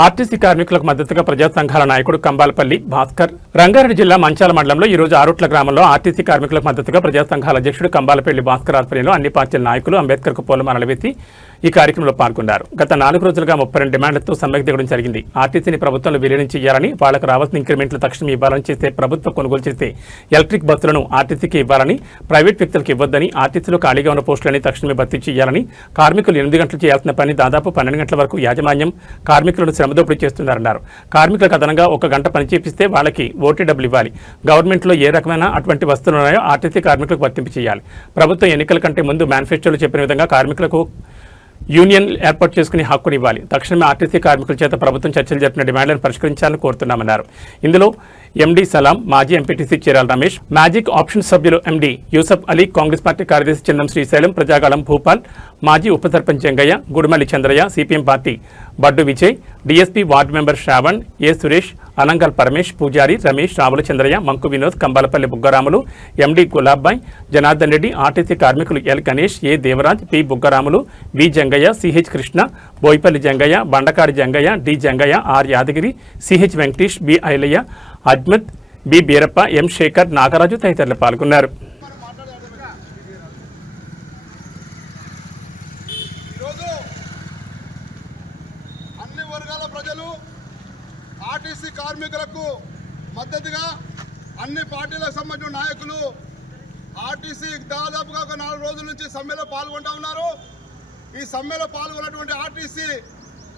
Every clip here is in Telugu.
ఆర్టీసీ కార్మికులకు మద్దతుగా ప్రజా సంఘాల నాయకుడు కంబాలపల్లి భాస్కర్ రంగారెడ్డి జిల్లా మంచాల మండలంలో ఈ రోజు ఆరుట్ల గ్రామంలో ఆర్టీసీ కార్మికులకు మద్దతుగా ప్రజా సంఘాల అధ్యక్షుడు కంబాలపల్లి భాస్కర్ ఆధ్వర్యంలో అన్ని పార్టీల నాయకులు అంబేద్కర్కు పూలమాలలు వేసి ఈ కార్యక్రమంలో పాల్గొన్నారు. గత 4 రోజులుగా 32 డిమాండ్లతో సమ్మెకు దిగడం జరిగింది. ఆర్టీసీని ప్రభుత్వంలో విలీనం చేయాలని, వాళ్లకు రావాల్సిన ఇంక్రిమెంట్లు తక్షణం ఇవ్వాలని, చేసే ప్రభుత్వం కొనుగోలు చేసే ఎలక్ట్రిక్ బస్సులను ఆర్టీసీకి ఇవ్వాలని, ప్రైవేట్ వ్యక్తులకు ఇవ్వొద్దని, ఆర్టీసీలో ఖాళీగా ఉన్న పోస్టులని తక్షణమే భర్తీ చేయాలని, కార్మికులు 8 గంటలు చేయాల్సిన పని దాదాపు 12 గంటల వరకు యాజమాన్యం కార్మికులను శ్రమదోపిడీ చేస్తున్నారన్నారు. కార్మికులకు అదనంగా 1 గంట పని చేపిస్తే వాళ్ళకి ఓటీ డబ్బులు ఇవ్వాలి. గవర్నమెంట్లో ఏ రకమైన అటువంటి వస్తువులు ఉన్నాయో ఆర్టీసీ కార్మికులకు వర్తింపు చేయాలి. ప్రభుత్వం ఎన్నికల కంటే ముందు మేనిఫెస్టోలో చెప్పిన విధంగా కార్మికులకు యూనియన్ ఏర్పాటు చేసుకునే హక్కును ఇవ్వాలి. తక్షణమే ఆర్టీసీ కార్మికుల చేత ప్రభుత్వం చర్చలు జరిపిన డిమాండ్లను పరిష్కరించాలని కోరుతున్నామన్నారు. ఇందులో ఎండీ సలాం, మాజీ ఎంపీటీసీ చీరాల రమేష్, మ్యాజిక్ ఆప్షన్ సభ్యులు ఎండీ యూసఫ్ అలీ, కాంగ్రెస్ పార్టీ కార్యదర్శి చందం శ్రీశైలం, ప్రజాగాళం భూపాల్, మాజీ ఉప sarpanch Jangaiah, Gudimalli Chandraiah, CPM party Baddu Vijay, DSP ward member Shravan, A Suresh, Anangal Paramesh, Pujari Ramesh, Ravula Chandraiah, Manku Vinod, Kambalapalli Buggaramulu, MD Gulabbai, Janardhan Reddy, RTC కార్మికులు L Ganesh, A Devaraj, P Buggaramulu, V Jangaiah, CH Krishna, Boyipalli Jangaiah, Bandakadi Jangaiah, D Jangaiah, R Yadagiri, CH Venkatesh, B Ilaiah, Ajmat, B Beerappa, M Shekar, Nagaraju తదితరులు పాల్గొన్నారు. అన్ని వర్గాల ప్రజలు ఆర్టీసీ కార్మికులకు మద్దతుగా అన్ని పార్టీలకు సంబంధించిన నాయకులు ఆర్టీసీ దాదాపుగా ఒక 4 రోజుల నుంచి సమ్మెలో పాల్గొంటూ ఉన్నారు. ఈ సమ్మెలో పాల్గొన్నటువంటి ఆర్టీసీ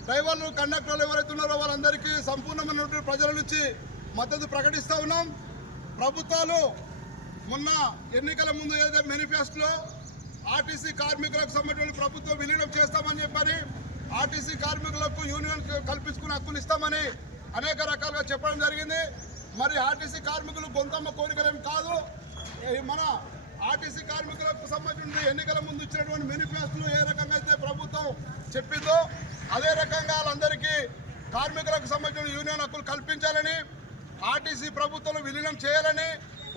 డ్రైవర్లు, కండక్టర్లు ఎవరైతే ఉన్నారో వాళ్ళందరికీ సంపూర్ణమైనటువంటి ప్రజల నుంచి మద్దతు ప్రకటిస్తూ ఉన్నాం. ప్రభుత్వాలు మొన్న ఎన్నికల ముందు ఏదైతే మేనిఫెస్టోలో ఆర్టీసీ కార్మికులకు సంబంధించిన ప్రభుత్వం విలీనం చేస్తామని చెప్పని, ఆర్టీసీ కార్మికులకు యూనియన్ కల్పించుకునే హక్కులు ఇస్తామని అనేక రకాలుగా చెప్పడం జరిగింది. మరి ఆర్టీసీ కార్మికులు గొంతమ్మ కోరికలేం కాదు. మన ఆర్టీసీ కార్మికులకు సంబంధించిన ఎన్నికల ముందు ఇచ్చినటువంటి మేనిఫెస్టోలో ఏ రకంగా అయితే ప్రభుత్వం చెప్పిందో అదే రకంగా వాళ్ళందరికీ కార్మికులకు సంబంధించిన యూనియన్ హక్కులు కల్పించాలని, ఆర్టీసీ ప్రభుత్వంలో విలీనం చేయాలని,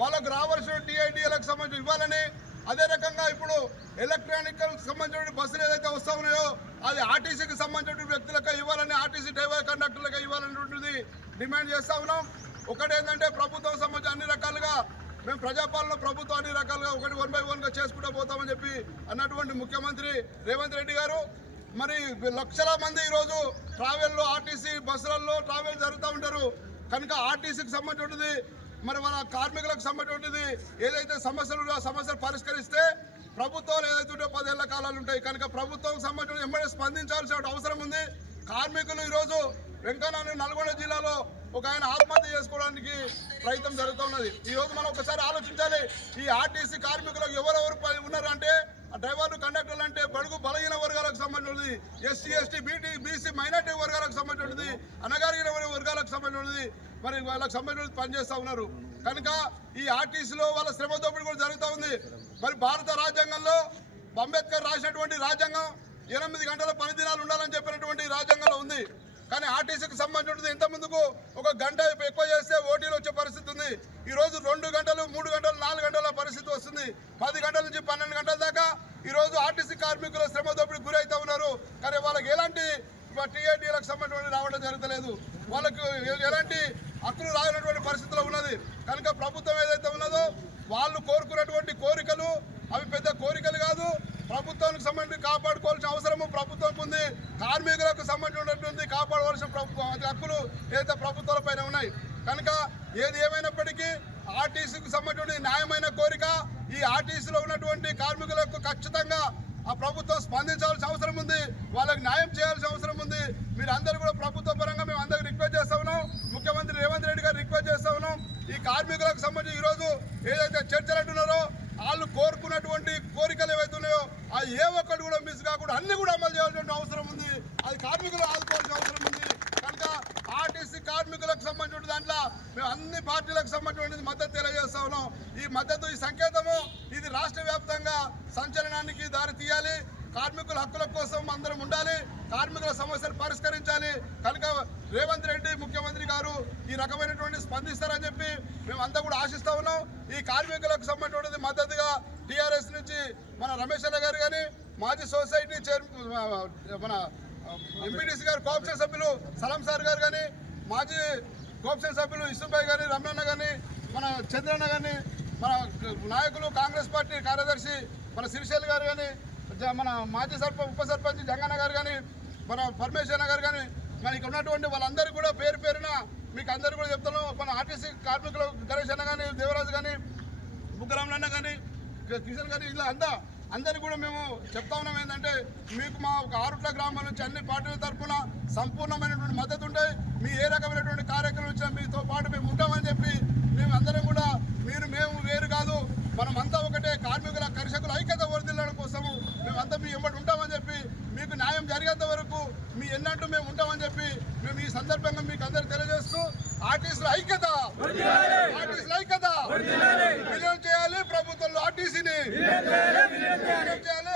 వాళ్ళకు రావాల్సిన టీఐడీలకు సంబంధించి ఇవ్వాలని, అదే రకంగా ఇప్పుడు ఎలక్ట్రానికల్ సంబంధించిన బస్సులు ఏదైతే వస్తూ ఉన్నాయో అది ఆర్టీసీకి సంబంధించిన వ్యక్తులకు ఇవ్వాలని, ఆర్టీసీ డ్రైవర్ కండక్టర్లకు ఇవ్వాలనేటువంటిది డిమాండ్ చేస్తూ ఉన్నాం. ఒకటేంటంటే ప్రభుత్వం సంబంధించి అన్ని రకాలుగా మేము ప్రజాపాలన ప్రభుత్వం అన్ని రకాలుగా 1 by 1గా చేసుకుంటూ పోతామని చెప్పి అన్నటువంటి ముఖ్యమంత్రి రేవంత్ రెడ్డి గారు, మరి లక్షల మంది ఈరోజు ట్రావెల్లో ఆర్టీసీ బస్సులలో ట్రావెల్ జరుగుతూ ఉంటారు. కనుక ఆర్టీసీకి సంబంధించినది మరి మన కార్మికులకు సంబంధించినది ఏదైతే సమస్యలు ఆ సమస్యలు పరిష్కరిస్తే ప్రభుత్వాలు ఏదైతే ఉంటే 10 ఏళ్ల కాలాలు ఉంటాయి. కనుక ప్రభుత్వం సంబంధించిన వెంబడే స్పందించాల్సిన అవసరం ఉంది. కార్మికులు ఈరోజు వెంకన్న నల్గొండ జిల్లాలో ఒక ఆయన ఆత్మహత్య చేసుకోవడానికి ప్రయత్నం జరుగుతూ ఉన్నది. ఈరోజు మనం ఒకసారి ఆలోచించాలి. ఈ ఆర్టీసీ కార్మికులకు ఎవరెవరు ఉన్నారు అంటే డ్రైవర్లు, కండక్టర్లు అంటే బడుగు బలహీన వర్గాలకు సంబంధించినది, ఎస్సీ, ఎస్టీ, బీసీ, మైనార్టీ వర్గాలకు సంబంధించినది, అనగారిన వర్గాలకు సంబంధించినది, మరి వాళ్ళకి సంబంధించి పనిచేస్తూ ఉన్నారు. కనుక ఈ ఆర్టీసీలో వాళ్ళ శ్రమ దోపిడీ కూడా జరుగుతూ ఉంది. మరి భారత రాజ్యాంగంలో అంబేద్కర్ రాసినటువంటి రాజ్యాంగం 8 గంటల పని దినాలు ఉండాలని చెప్పినటువంటి రాజ్యాంగంలో ఉంది. కానీ ఆర్టీసీకి సంబంధించినది ఇంత ముందుకు 1 గంట ఎక్కువ చేస్తే ఓటీలు వచ్చే పరిస్థితి ఉంది. ఈరోజు 2 గంటలు, 3 గంటలు, 4 గంటల పరిస్థితి వస్తుంది. 10 గంటల నుంచి 12 గంటల దాకా ఈరోజు ఆర్టీసీ కార్మికుల శ్రమ దోపిడీ గురవుతూ ఉన్నారు. కానీ వాళ్ళకి ఎలాంటి టీఐడీలకు సంబంధించి రావడం జరగలేదు. వాళ్ళకు ఎలాంటి హక్కులు రానటువంటి పరిస్థితిలో ఉన్నది. కనుక ప్రభుత్వం ఏదైతే ఉన్నదో వాళ్ళు కోరుకున్నటువంటి కోరికలు అవి పెద్ద కోరికలు కాదు. ప్రభుత్వానికి సంబంధించి కాపాడుకోవాల్సిన అవసరము ప్రభుత్వం ఉంది. కార్మికులకు సంబంధించినటువంటి కాపాడవలసిన హక్కులు ఏదైతే ప్రభుత్వాల పైన ఉన్నాయి. కనుక ఏది ఏమైనప్పటికీ ఆర్టీసీకి సంబంధించిన న్యాయమైన కోరిక, ఈ ఆర్టీసీలో ఉన్నటువంటి కార్మికులకు ఖచ్చితంగా ఆ ప్రభుత్వం స్పందించాల్సిన అవసరం ఉంది. వాళ్ళకి న్యాయం చేయాల్సిన అవసరం ఉంది. మీరు అందరూ కూడా ప్రభుత్వ పరంగా మేము అందరికి రిక్వెస్ట్ చేస్తా ఉన్నాం. ముఖ్యమంత్రి రేవంత్ రెడ్డి గారు రిక్వెస్ట్ చేస్తా ఉన్నాం. ఈ కార్మికులకు సంబంధించి ఈరోజు ఏదైతే చర్చలు అంటున్నారో వాళ్ళు కోరుకున్నటువంటి కోరికలు ఏవైతే ఉన్నాయో అది ఏ ఒక్కటి కూడా మిస్ కాకుండా అన్ని కూడా అమలు చేయాల్సిన అవసరం ఉంది. అది కార్మికులు ఆదుకోవాల్సిన అవసరం ఉంది. కనుక ఆర్టీసీ కార్మికులకు సంబంధించిన దాంట్లో మేము అన్ని పార్టీలకు సంబంధించిన మద్దతు తెలియజేస్తా ఉన్నాం. ఈ మద్దతు, ఈ సంకేతము ఇది రాష్ట్ర వ్యాప్తంగా సంచలనానికి దారి తీయాలి. కార్మికుల హక్కుల కోసం అందరం ఉండాలి. కార్మికుల సమస్యలు పరిష్కరించాలి. కనుక రేవంత్ రెడ్డి ముఖ్యమంత్రి గారు ఈ రకమైనటువంటి స్పందిస్తారని చెప్పి మేము అంతా కూడా ఆశిస్తూ ఉన్నాం. ఈ కార్మికులకు సంబంధించినటువంటి మద్దతుగా టీఆర్ఎస్ నుంచి మన రమేష్ అన్న గారు కానీ, మాజీ సొసైటీ మన ఎంపీటీసీ గారు కోఆప్షన్ సభ్యులు సలాం సార్ గారు కానీ, మాజీ కోఆప్షన్ సభ్యులు ఇసుబాయ్ గాని, రమణన్న కానీ, మన చంద్రన్న కానీ, మన నాయకులు కాంగ్రెస్ పార్టీ కార్యదర్శి మన సిరిశేల్ గారు కానీ, మన మాజీ ఉప సర్పంచ్ జంగన్న గారు కానీ, మన పరమేశ్వరన్న గారు కానీ, మన ఇక్కడ ఉన్నటువంటి వాళ్ళందరూ కూడా పేరు పేరున మీకు అందరూ కూడా చెప్తాను. మన ఆర్టీసీ కార్మికులు గణేష్ అన్న కానీ, దేవరాజు కానీ, బుగ్గరామన్న కానీ, కిషన్ కానీ, ఇలా అందరికీ కూడా మేము చెప్తా ఉన్నాం ఏంటంటే, మీకు మా ఆరుట్ల గ్రామాల నుంచి అన్ని పార్టీల తరఫున సంపూర్ణమైనటువంటి మద్దతు ఉంటాయి. మీ ఏ రకమైనటువంటి కార్యక్రమం వచ్చినా మీతో పాటు మేము ఉంటామని చెప్పి మేము అందరం కూడా మేము వేరు కాదు, మనమంతా ఒకటే, కార్మికుల కర్షకుల ఐక్యత వర్ధిల్లడం కోసము మేమంతా మీ ఎంబడి ఉంటామని చెప్పి, మీకు న్యాయం జరిగేంత వరకు మీ ఎన్నట్టు మేము ఉంటామని చెప్పి మేము ఈ సందర్భంగా మీకు అందరికి తెలియజేస్తూ, ఆర్టీసీల ఐక్యత విలీనం చేయాలి ప్రభుత్వంలో, ఆర్టీసీని విలీనం చేయాలి.